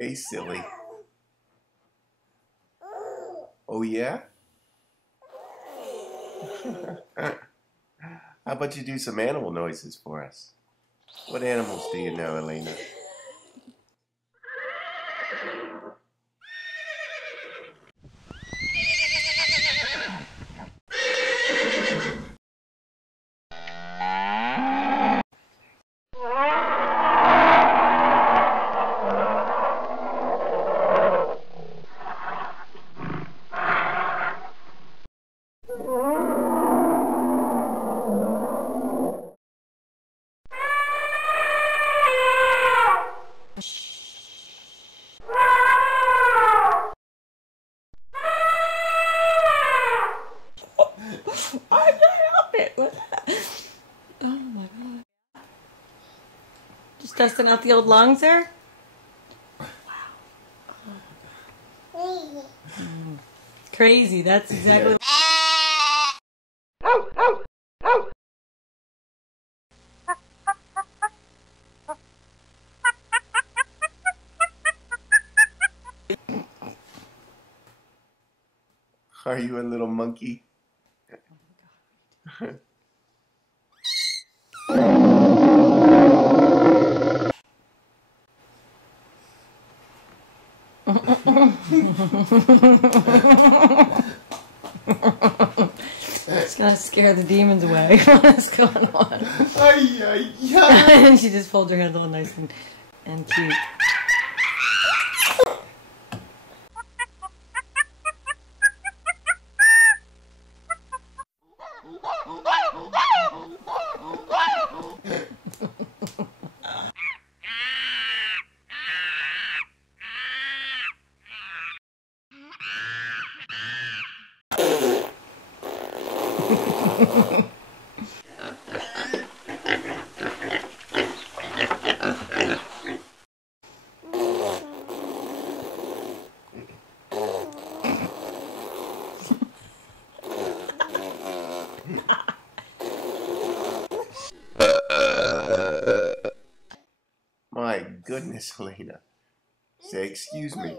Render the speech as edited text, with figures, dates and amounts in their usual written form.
Hey, silly. Oh, yeah? How about you do some animal noises for us? What animals do you know, Elena? I can't help it. What's that? Oh my god. Just testing out the old lungs there? Wow. Crazy. That's exactly. Are you a little monkey? Just gotta scare the demons away. What's going on? Ay, ay, ay. And she just folds her hands all nice and cute. My goodness, Elena. Say, excuse me.